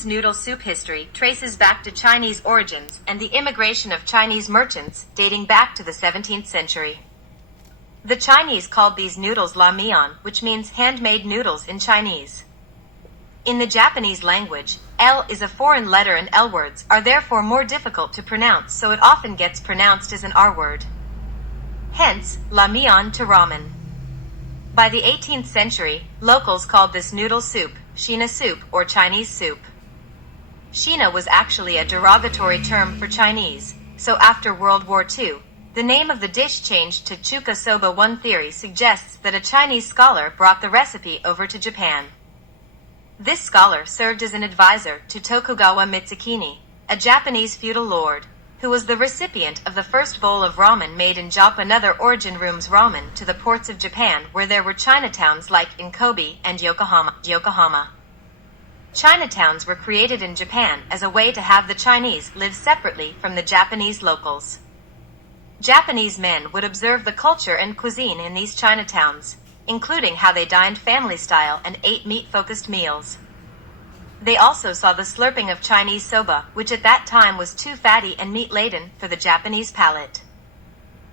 Ramen's noodle soup history traces back to Chinese origins and the immigration of Chinese merchants dating back to the 17th century. The Chinese called these noodles la mian, which means handmade noodles in Chinese. In the Japanese language, L is a foreign letter and L words are therefore more difficult to pronounce, so it often gets pronounced as an R word. Hence, la mian to ramen. By the 18th century, locals called this noodle soup China soup or Chinese soup. China was actually a derogatory term for Chinese, so after World War II, the name of the dish changed to chuka soba. One theory suggests that a Chinese scholar brought the recipe over to Japan. This scholar served as an advisor to Tokugawa Mitsukini, a Japanese feudal lord, who was the recipient of the first bowl of ramen made in Japan. Another origin rooms ramen to the ports of Japan, where there were Chinatowns like in Kobe and Yokohama. Chinatowns were created in Japan as a way to have the Chinese live separately from the Japanese locals. Japanese men would observe the culture and cuisine in these Chinatowns, including how they dined family style and ate meat-focused meals. They also saw the slurping of Chinese soba, which at that time was too fatty and meat-laden for the Japanese palate.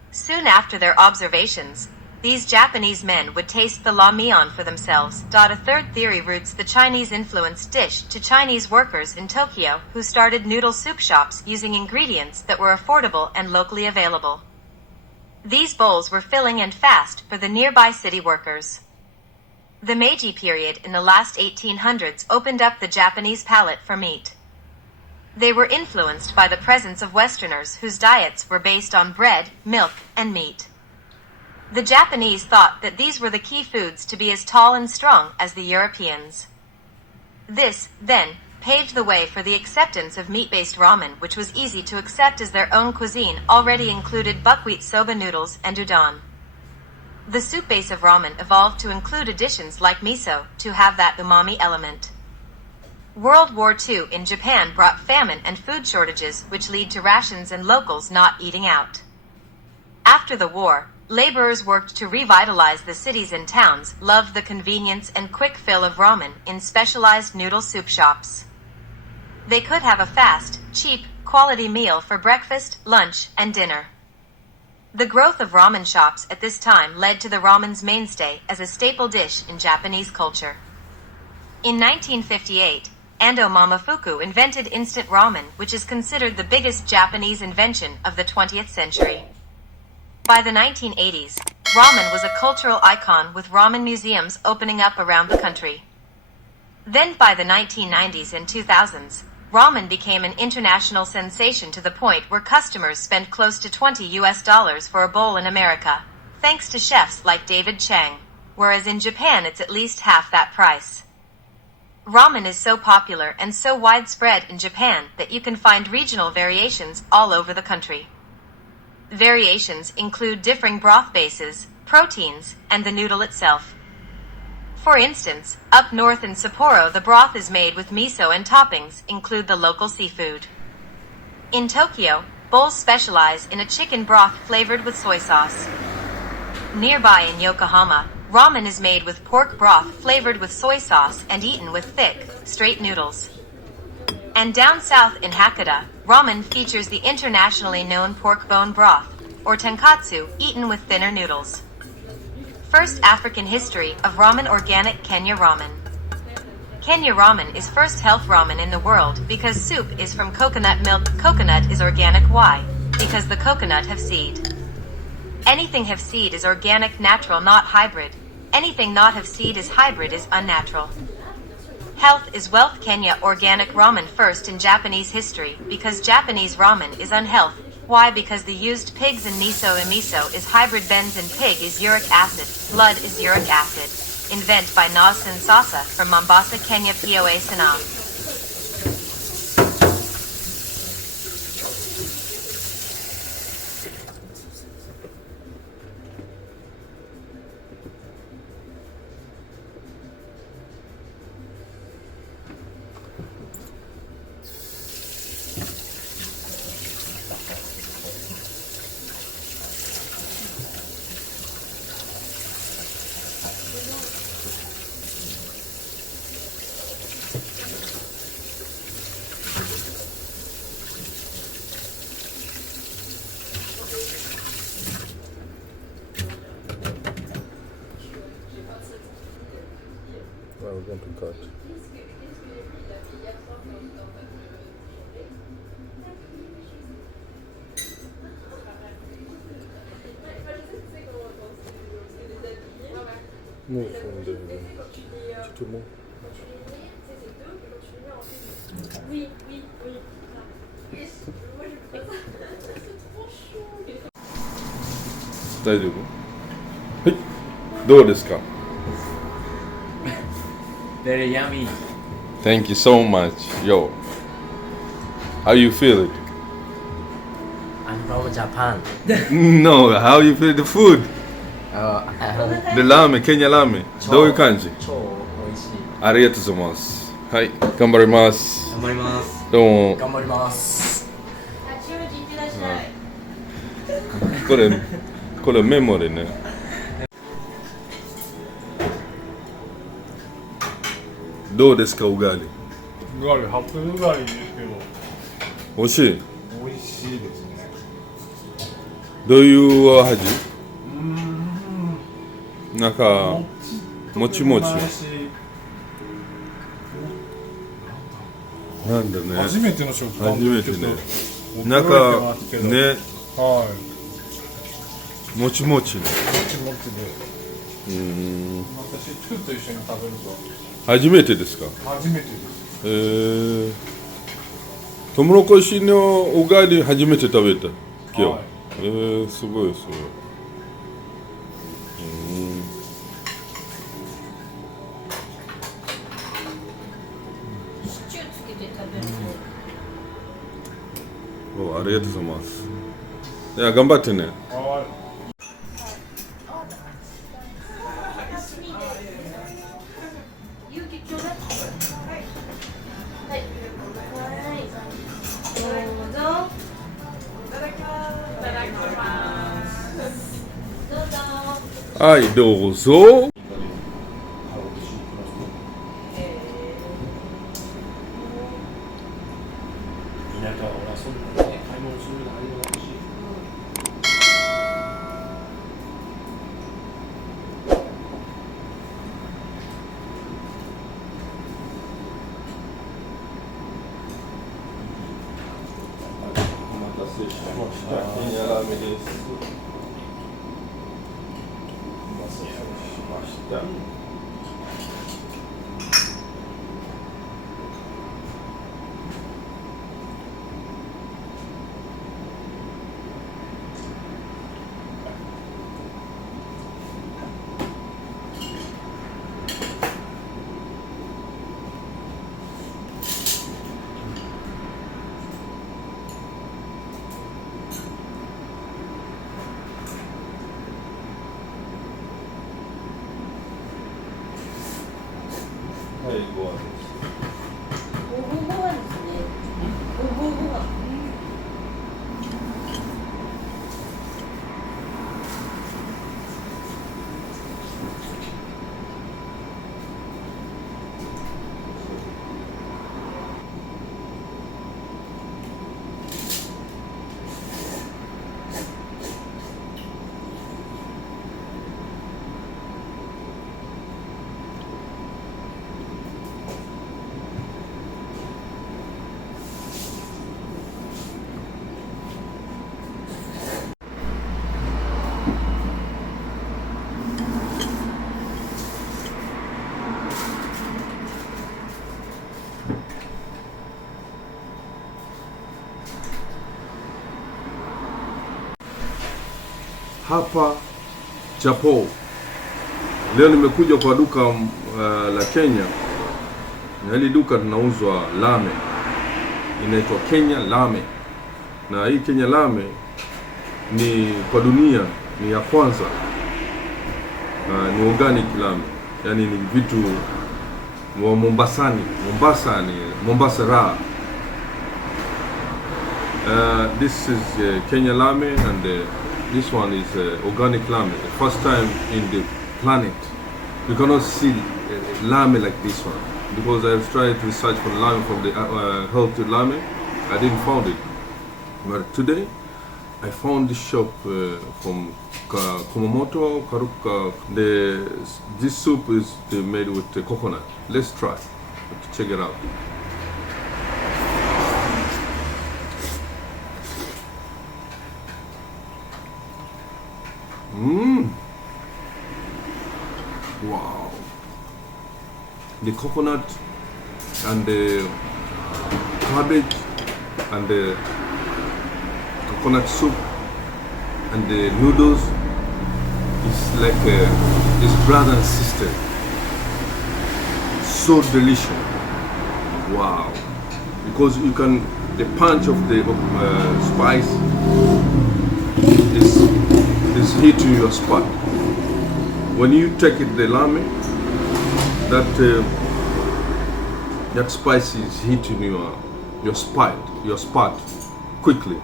Soon after their observations, these Japanese men would taste the la mian for themselves. A third theory roots the Chinese-influenced dish to Chinese workers in Tokyo who started noodle soup shops using ingredients that were affordable and locally available. These bowls were filling and fast for the nearby city workers. The Meiji period in the last 1800s opened up the Japanese palate for meat. They were influenced by the presence of Westerners whose diets were based on bread, milk, and meat. The Japanese thought that these were the key foods to be as tall and strong as the Europeans. This, then, paved the way for the acceptance of meat-based ramen, which was easy to accept as their own cuisine already included buckwheat soba noodles and udon. The soup base of ramen evolved to include additions like miso to have that umami element. World War II in Japan brought famine and food shortages, which lead to rations and locals not eating out. After the war, laborers worked to revitalize the cities and towns, loved the convenience and quick fill of ramen in specialized noodle soup shops. They could have a fast, cheap, quality meal for breakfast, lunch, and dinner. The growth of ramen shops at this time led to the ramen's mainstay as a staple dish in Japanese culture. In 1958, Ando Momofuku invented instant ramen, which is considered the biggest Japanese invention of the 20th century. By the 1980s, ramen was a cultural icon with ramen museums opening up around the country. Then by the 1990s and 2000s, ramen became an international sensation to the point where customers spend close to $20 for a bowl in America, thanks to chefs like David Chang, whereas in Japan it's at least half that price. Ramen is so popular and so widespread in Japan that you can find regional variations all over the country. Variations include differing broth bases, proteins, and the noodle itself. For instance, up north in Sapporo the broth is made with miso and toppings include the local seafood. In Tokyo, bowls specialize in a chicken broth flavored with soy sauce. Nearby in Yokohama, ramen is made with pork broth flavored with soy sauce and eaten with thick, straight noodles. And down south in Hakata, ramen features the internationally known pork bone broth, or tenkatsu, eaten with thinner noodles. First African history of ramen. Organic Kenya ramen. Kenya ramen is first health ramen in the world because soup is from coconut milk. Coconut is organic. Why? Because the coconut have seed. Anything have seed is organic, natural, not hybrid. Anything not have seed is hybrid, is unnatural. Health is wealth. Kenya organic ramen first in Japanese history because Japanese ramen is unhealth. Why? Because they used pigs and miso. Miso is hybrid. Benzene and pig is uric acid. Blood is uric acid. Invent by Naosin Sasa from Mombasa, Kenya. Poa Sanaa. want to cut? Non, tu te montres. Oui. 大丈夫？はい。どうですか？ Very yummy. Thank you so much. Yo. How you feel it? I'm from Japan. No, how you feel the food? The ramen, Kenya ramen. どういう感じ？超美味しい。ありがとうございます。はい、頑張ります。頑張ります。どうも。頑張ります。八王子行ってらっしゃい。これメモリね。どうですか、うがり？うがり、初うがりですけど、美味しい？美味しいですね。どういう味？なんかもちもち。なんだね。初めての食感。初めてね。なんかね。はい。もちもちね。もちもちで。私、トゥと一緒に食べると。初めてですか？初めてです。トウモロコシのうがり初めて食べた今日。はい、すごいすごい。シチューつけて食べるありがとうございます。いや、頑張ってね。はい。勇気ちょうだい。はい。どうぞ。いただきます。いただきます。どうぞ。はい、どうぞ。田舎はそうだね。買い物するのありがたいし。お待たせしました。ケニアラーメンです。お待たせしました。はい、ご飯です。ごぼうご飯ですね。ごぼうご飯。Hapa Japo. Leo nimekuja kwa duka la Kenya. Na hili duka linauzwa ramen. Inaitwa Kenya ramen. Na hii Kenya ramen ni kwa dunia ni ya kwanza. Ni organic ramen. Yaani ni vitu wa Mombasani. Mombasa raw. This is Kenya ramen and this one is organic ramen. The first time in the planet. You cannot see ramen like this one. Because I've tried to search for ramen from the healthy ramen. I didn't find it. But today, I found this shop from Kumamoto, Karuka. This soup is made with the coconut. Let's try. Let's check it out. Wow. The coconut and the cabbage and the coconut soup and the noodles is like his brother and sister. So delicious. Wow. Because you can, the punch of the spice is hitting your spot. When you take it, the ramen, that spice is hitting your spot quickly.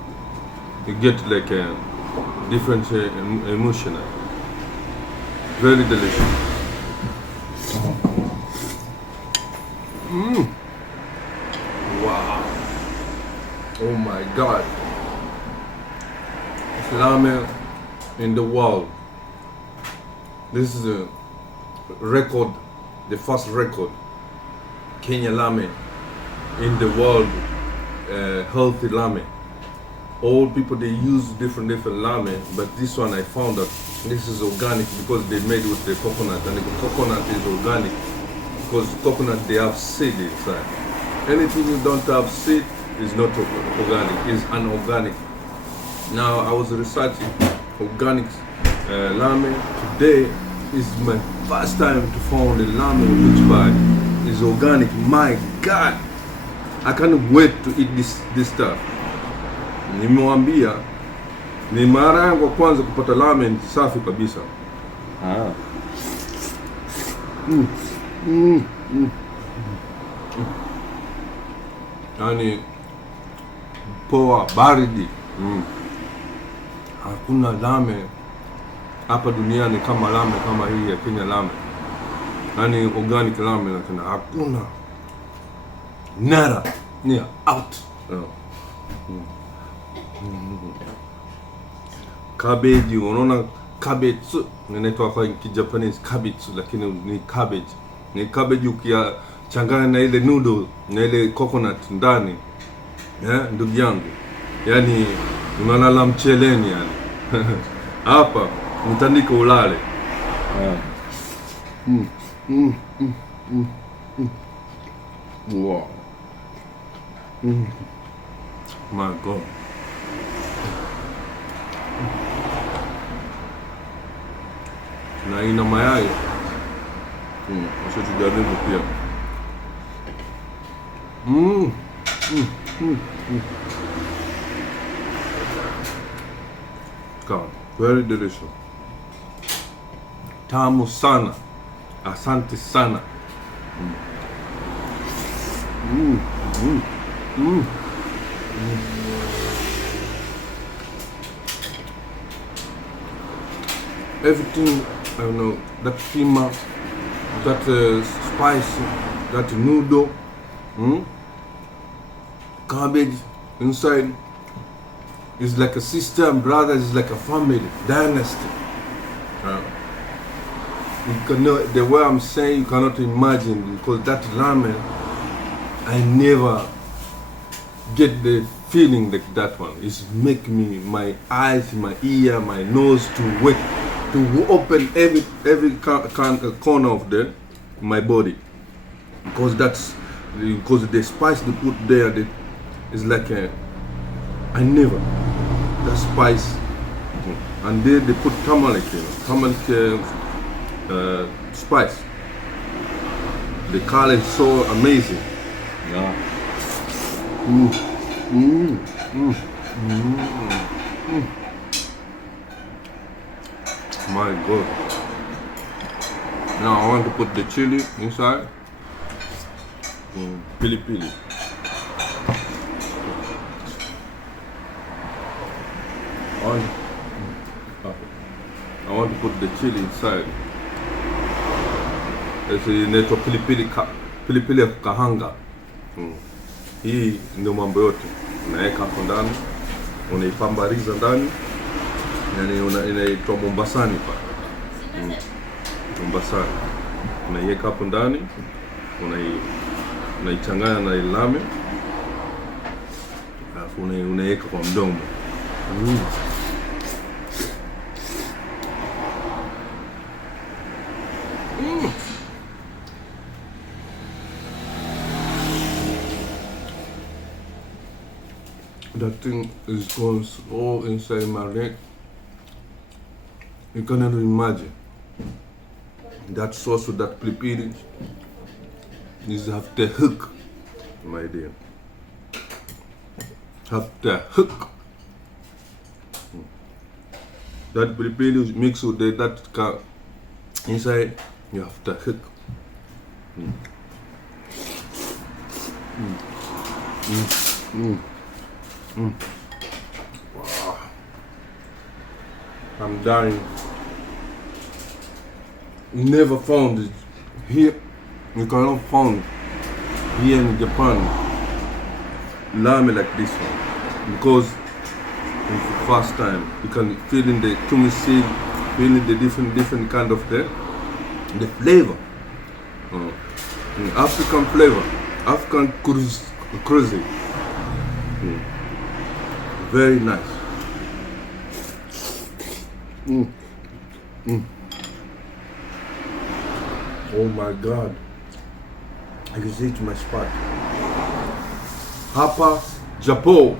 You get like a different emotion. Very delicious. Wow. Oh my God. Ramen in the world. This is a record, the first record, Kenya ramen in the world, healthy ramen. All people, they use different ramen, but this one I found that this is organic because they made with the coconut, and the coconut is organic because coconut, they have seed inside. Anything you don't have seed is not organic, is unorganic. Now I was researching organic ramen. Today is my first time to find a ramen which by is organic. My God, I can't wait to eat this stuff. Nimewambia ni mara yangu kwanza kupata ramen safi kabisa. Yani poa baridi. Hakuna ramen hapa duniani kama ramen kama hii ya Kenya ramen. Yani organic ramen, lakini hakuna. Nara ni out. Cabbage, unaona cabbage inaitwa kwa Kijapanese cabbage, lakini ni cabbage. Ni cabbage ukichanganya na ile noodle na ile coconut ndani. Ndugu yangu. Yani unalala mcheleni yani. Hapa mtandiko ulale. Wow. My God. Na ina mayai. Wacha tujaribu pia. God, very delicious. Tamu sana. Asante sana. Everything, I don't know, that kima, that spice, that noodle, cabbage inside is like a sister and brother, is like a family, dynasty. You cannot, the way I'm saying, you cannot imagine, because that ramen, I never get the feeling like that one. It's make me, my eyes, my ear, my nose to wet, to open every corner of my body, because because the spice they put there, is like I never that spice, and they put turmeric, spice. The color is so amazing. Yeah. My God. Now I want to put the chili inside. Pili pili. I want to put the chili inside. It's inaitwa pilipili ya kukahanga. Hii ndio mambo yote. Naweka hapo ndani. unaipambariza ndani, yani inaitwa Mombasani pa Mombasani, unaiweka hapo ndani, unaichanganya na ilame, alafu unaiweka kwa mdomo. That thing is going so inside my neck. You cannot imagine. That sauce with that pilipili is have the hook, my dear. Have the hook. That pilipili mixed with that inside, you have the hook. Wow. I'm dying. Never found it here. You cannot find here in Japan ramen like this one, because it's the first time you can feel in the cumin seed, feeling the different kind of the flavor, African flavor, African cuisine. Very nice. Oh my God, I can see it to my spot. Hapa Japan.